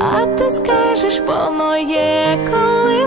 А ти скажеш, воно є, коли